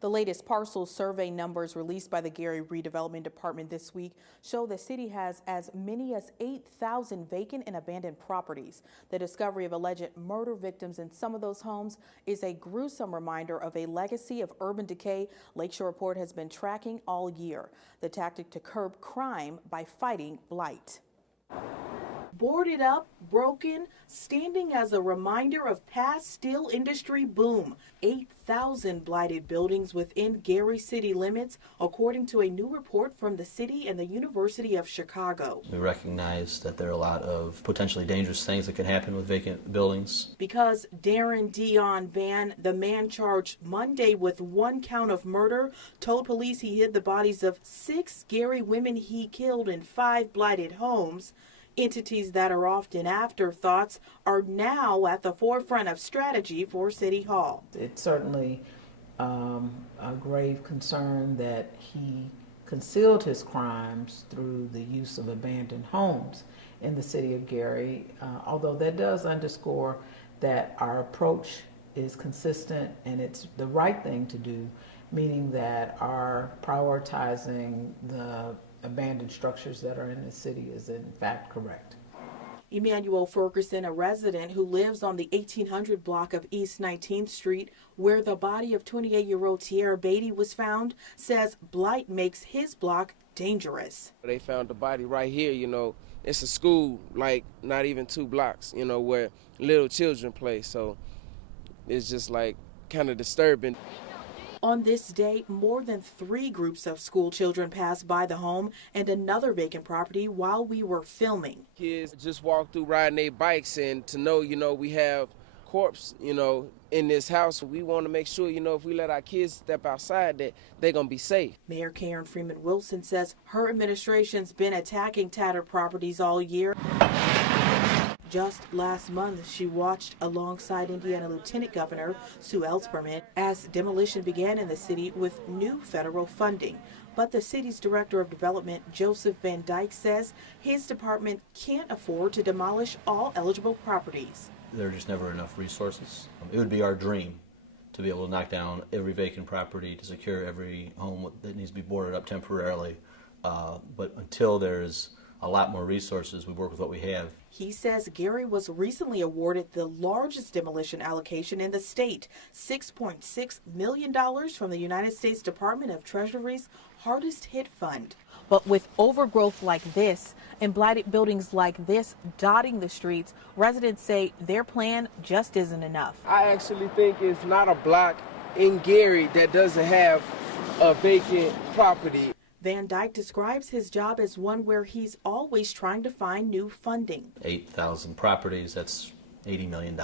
The latest parcel survey numbers released by the Gary Redevelopment Department this week show the city has as many as 8,000 vacant and abandoned properties. The discovery of alleged murder victims in some of those homes is a gruesome reminder of a legacy of urban decay Lakeshore Report has been tracking all year. The tactic to curb crime by fighting blight. Boarded up, broken, standing as a reminder of past steel industry boom. 8,000 blighted buildings within Gary city limits, according to a new report from the city and the University of Chicago. We recognize that there are a lot of potentially dangerous things that can happen with vacant buildings. Because Darren Dion Van, the man charged Monday with 1 count of murder, told police he hid the bodies of 6 Gary women he killed in 5 blighted homes. Entities that are often afterthoughts are now at the forefront of strategy for City Hall. It's certainly a grave concern that he concealed his crimes through the use of abandoned homes in the city of Gary, although that does underscore that our approach is consistent and it's the right thing to do, meaning that our prioritizing the abandoned structures that are in the city is in fact correct. Emmanuel Ferguson, a resident who lives on the 1800 block of East 19th Street, where the body of 28-year-old Tierra Beatty was found, says blight makes his block dangerous. They found the body right here, it's a school, like not even 2 blocks, where little children play, so it's just like kind of disturbing. On this day, more than 3 groups of school children passed by the home and another vacant property while we were filming. Kids just walk through riding their bikes, and to know, we have corpse, in this house. We want to make sure, if we let our kids step outside, that they're going to be safe. Mayor Karen Freeman Wilson says her administration's been attacking tattered properties all year. Just last month, she watched alongside Indiana Lieutenant Governor Sue Ellspermann as demolition began in the city with new federal funding. But the city's Director of Development, Joseph Van Dyke, says his department can't afford to demolish all eligible properties. There are just never enough resources. It would be our dream to be able to knock down every vacant property, to secure every home that needs to be boarded up temporarily. But until there's a lot more resources, we work with what we have. He says Gary was recently awarded the largest demolition allocation in the state, $6.6 million from the United States Department of Treasury's Hardest Hit Fund. But with overgrowth like this and blighted buildings like this dotting the streets, residents say their plan just isn't enough. I actually think it's not a block in Gary that doesn't have a vacant property. Van Dyke describes his job as one where he's always trying to find new funding. 8,000 properties, that's $80 million.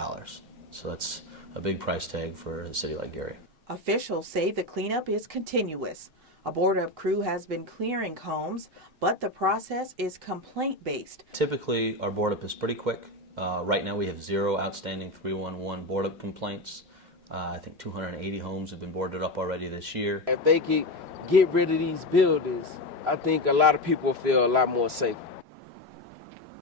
So that's a big price tag for a city like Gary. Officials say the cleanup is continuous. A board-up crew has been clearing homes, but the process is complaint-based. Typically, our board-up is pretty quick. Right now we have 0 outstanding 311 board-up complaints. I think 280 homes have been boarded up already this year. If they could get rid of these buildings, I think a lot of people feel a lot more safe.